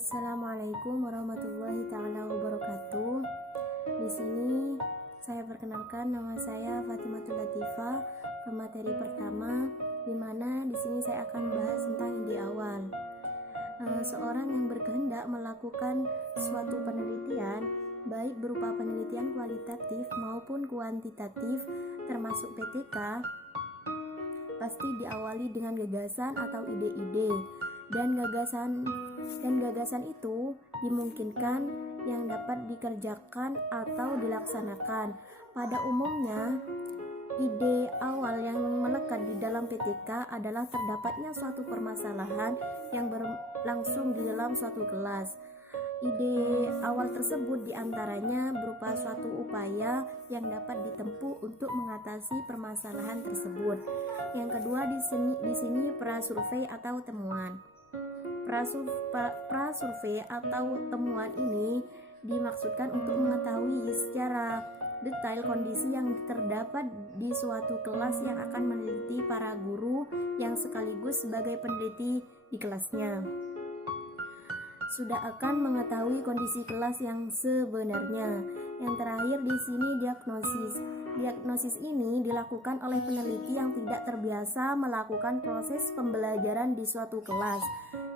Assalamualaikum warahmatullahi taala wabarakatuh. Di sini saya perkenalkan, nama saya Fatimatul Latifah, pemateri pertama, di mana di sini saya akan bahas tentang ide awal. Seorang yang berkehendak melakukan suatu penelitian, baik berupa penelitian kualitatif maupun kuantitatif, termasuk PTK, pasti diawali dengan gagasan atau ide-ide, dan gagasan itu dimungkinkan yang dapat dikerjakan atau dilaksanakan. Pada umumnya, ide awal yang melekat di dalam PTK adalah terdapatnya suatu permasalahan yang berlangsung di dalam suatu kelas. Ide awal tersebut diantaranya berupa suatu upaya yang dapat ditempuh untuk mengatasi permasalahan tersebut. Yang kedua di sini prasurvei atau temuan. Prasurvei atau temuan ini dimaksudkan untuk mengetahui secara detail kondisi yang terdapat di suatu kelas yang akan meneliti para guru yang sekaligus sebagai peneliti di kelasnya. Sudah akan mengetahui kondisi kelas yang sebenarnya. Yang terakhir di sini diagnosis. Diagnosis ini dilakukan oleh peneliti yang tidak terbiasa melakukan proses pembelajaran di suatu kelas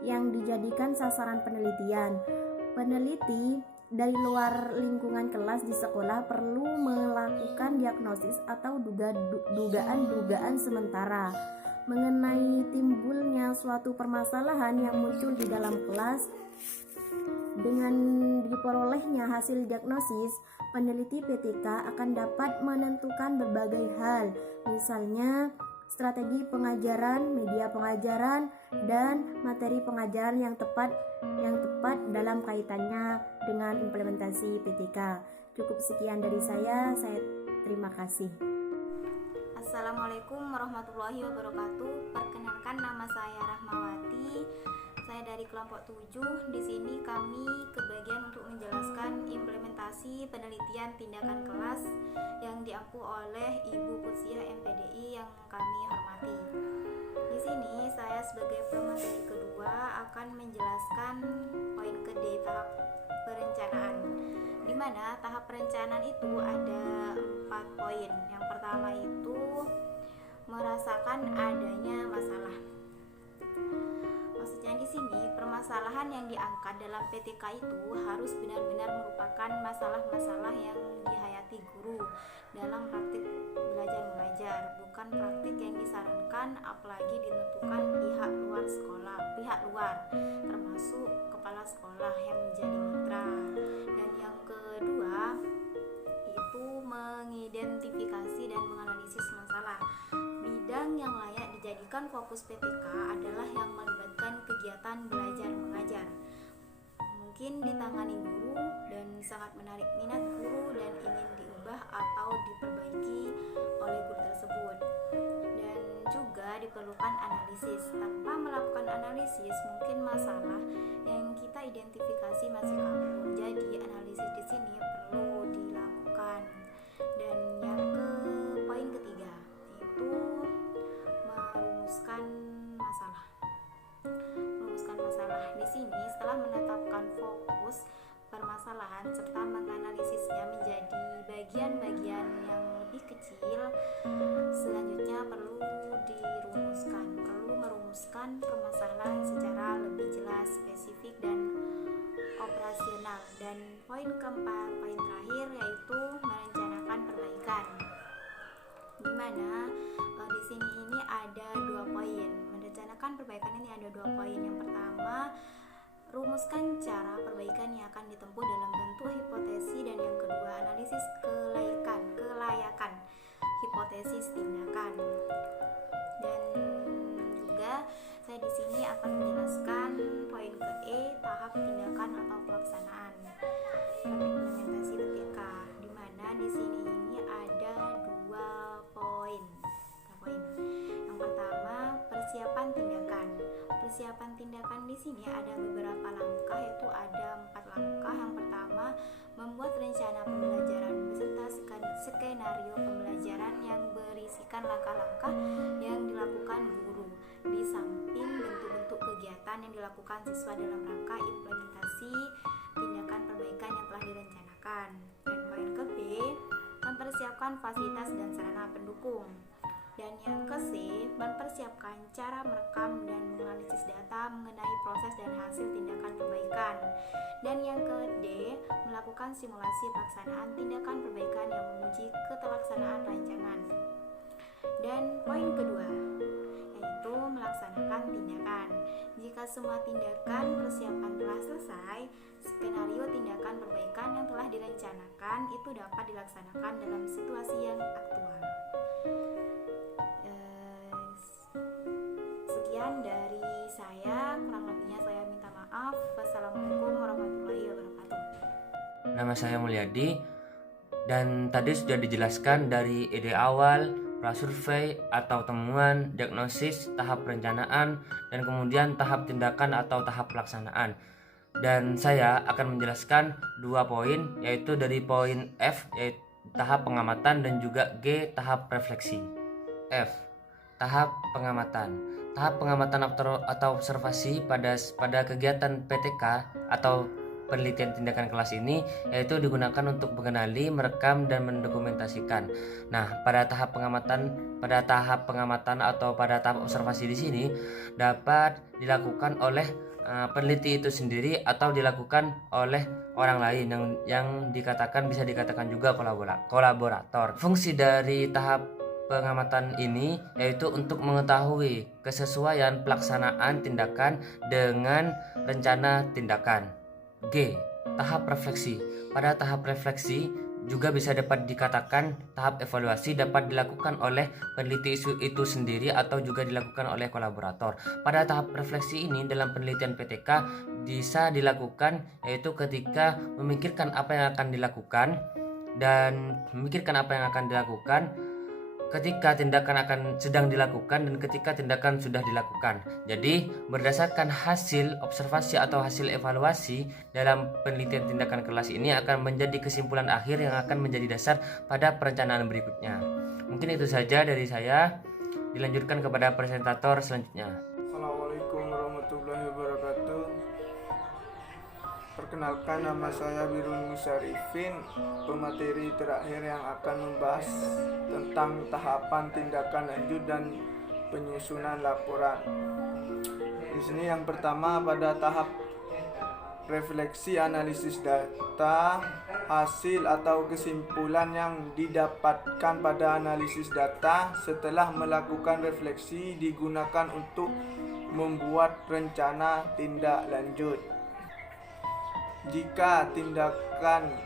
yang dijadikan sasaran penelitian. Peneliti dari luar lingkungan kelas di sekolah perlu melakukan diagnosis atau dugaan-dugaan sementara mengenai timbulnya suatu permasalahan yang muncul di dalam kelas. Dengan diperolehnya hasil diagnosis, peneliti PTK akan dapat menentukan berbagai hal, misalnya strategi pengajaran, media pengajaran, dan materi pengajaran yang tepat dalam kaitannya dengan implementasi PTK. Cukup sekian dari saya terima kasih. Assalamualaikum warahmatullahi wabarakatuh. Perkenalkan, nama saya Rahmawati. Saya dari kelompok 7. Di sini kami kebagian untuk menjelaskan implementasi penelitian tindakan kelas yang diampu oleh Ibu Kutsiah MPDI yang kami hormati. Di sini saya sebagai pemateri kedua akan menjelaskan poin ke D, tahap perencanaan. Di mana tahap perencanaan itu ada 4 poin. Yang pertama itu merasakan adanya masalah. Maksudnya di sini permasalahan yang diangkat dalam PTK itu harus benar-benar merupakan masalah-masalah yang dihayati guru dalam praktik belajar mengajar, bukan praktik yang disarankan apalagi ditentukan pihak luar termasuk kepala sekolah yang menjadi mitra. Dan yang kedua itu mengidentifikasi dan menganalisis masalah. Bidang yang layak dijadikan fokus PTK adalah yang melibatkan kegiatan belajar mengajar. Mungkin ditangani guru dan sangat menarik minat guru dan ingin diubah atau diperbaiki oleh guru tersebut. Dan juga diperlukan analisis. Tanpa melakukan analisis, mungkin masalah yang kita identifikasi masih kabur. Jadi analisis di sini perlu dilakukan. Dan yang poin ketiga yaitu merumuskan masalah. Di sini setelah menetapkan fokus permasalahan serta menganalisisnya menjadi bagian-bagian yang lebih kecil, selanjutnya perlu merumuskan permasalahan secara lebih jelas, spesifik dan operasional. Dan poin keempat, poin terakhir yaitu merencanakan perbaikan. Di mana di sini ini ada 2 poin. Merencanakan perbaikan ini ada 2 poin. Yang pertama, rumuskan cara perbaikan yang akan ditempuh dalam bentuk hipotesi, dan yang kedua, analisis kelayakan hipotesis tindakan. Dan juga saya di sini akan menjelaskan poin ke E, tahap tindakan atau pelaksanaan implementasi PTK, di mana di sini ini ada 2 poin. Yang pertama, persiapan tindakan. Persiapan tindakan di sini ada beberapa langkah, yaitu ada 4 langkah. Yang pertama, membuat rencana pembelajaran beserta skenario pembelajaran yang berisikan langkah-langkah yang dilakukan guru. Di samping bentuk-bentuk kegiatan yang dilakukan siswa dalam rangka implementasi tindakan perbaikan yang telah direncanakan. Dan poin ke B, mempersiapkan fasilitas dan sarana pendukung. Dan yang ke C, mempersiapkan cara merekam dan menganalisis data mengenai proses dan hasil tindakan perbaikan. Dan yang ke D, melakukan simulasi pelaksanaan tindakan perbaikan yang menguji keterlaksanaan rancangan. Dan poin kedua, yaitu melaksanakan tindakan. Jika semua tindakan persiapan telah selesai, skenario tindakan perbaikan yang telah direncanakan itu dapat dilaksanakan dalam situasi yang aktual. Sekian dari saya, kurang lebihnya saya minta maaf. Wassalamualaikum warahmatullahi wabarakatuh. Nama saya Mulyadi, dan tadi sudah dijelaskan dari ide awal, prasurvei atau temuan, diagnosis, tahap perencanaan, dan kemudian tahap tindakan atau tahap pelaksanaan. Dan saya akan menjelaskan 2 poin, yaitu dari poin F, yaitu tahap pengamatan, dan juga G, tahap refleksi. F, tahap pengamatan. Tahap pengamatan atau observasi pada kegiatan PTK atau penelitian tindakan kelas ini yaitu digunakan untuk mengenali, merekam, dan mendokumentasikan. Nah, pada tahap pengamatan atau pada tahap observasi di sini dapat dilakukan oleh peneliti itu sendiri atau dilakukan oleh orang lain yang bisa dikatakan juga kolaborator. Fungsi dari tahap pengamatan ini yaitu untuk mengetahui kesesuaian pelaksanaan tindakan dengan rencana tindakan. G, tahap refleksi. Pada tahap refleksi juga bisa dapat dikatakan tahap evaluasi dapat dilakukan oleh peneliti itu sendiri atau juga dilakukan oleh kolaborator. Pada tahap refleksi ini dalam penelitian PTK bisa dilakukan yaitu ketika memikirkan apa yang akan dilakukan ketika tindakan sedang dilakukan dan ketika tindakan sudah dilakukan. Jadi berdasarkan hasil observasi atau hasil evaluasi dalam penelitian tindakan kelas ini akan menjadi kesimpulan akhir yang akan menjadi dasar pada perencanaan berikutnya. Mungkin itu saja dari saya. Dilanjutkan kepada presentator selanjutnya. Assalamualaikum warahmatullahi wabarakatuh. Perkenalkan, nama saya Birun Musarifin, pemateri terakhir yang akan membahas tentang tahapan tindakan lanjut dan penyusunan laporan. Di sini yang pertama pada tahap refleksi analisis data, hasil atau kesimpulan yang didapatkan pada analisis data setelah melakukan refleksi digunakan untuk membuat rencana tindak lanjut. Jika tindakan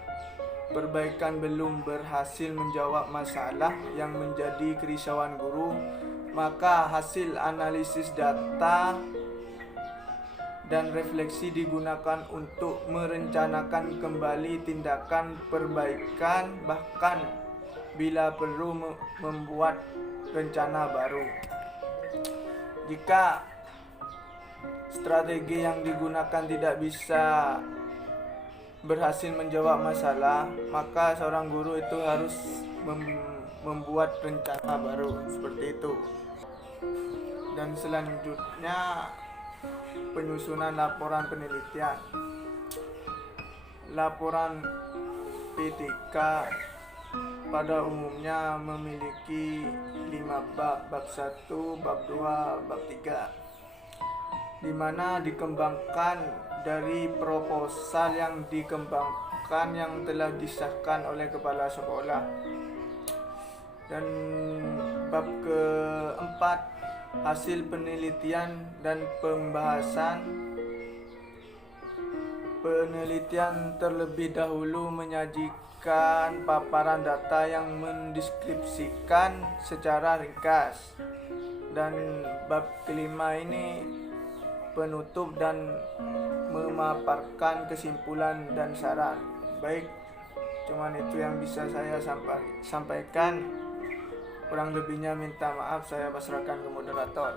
perbaikan belum berhasil menjawab masalah yang menjadi kerisauan guru, maka hasil analisis data dan refleksi digunakan untuk merencanakan kembali tindakan perbaikan, bahkan bila perlu membuat rencana baru. Jika strategi yang digunakan tidak bisa berhasil menjawab masalah, maka seorang guru itu harus membuat rencana baru seperti itu. Dan selanjutnya penyusunan laporan penelitian. Laporan PTK pada umumnya memiliki 5 bab 1, bab 2, bab 3, di mana dikembangkan dari proposal yang dikembangkan yang telah disahkan oleh kepala sekolah. Dan bab keempat, hasil penelitian dan pembahasan. Penelitian terlebih dahulu menyajikan paparan data yang mendeskripsikan secara ringkas. Dan bab kelima ini penutup dan memaparkan kesimpulan dan saran. Baik, cuman itu yang bisa saya sampaikan. Kurang lebihnya minta maaf, saya pasrahkan ke moderator.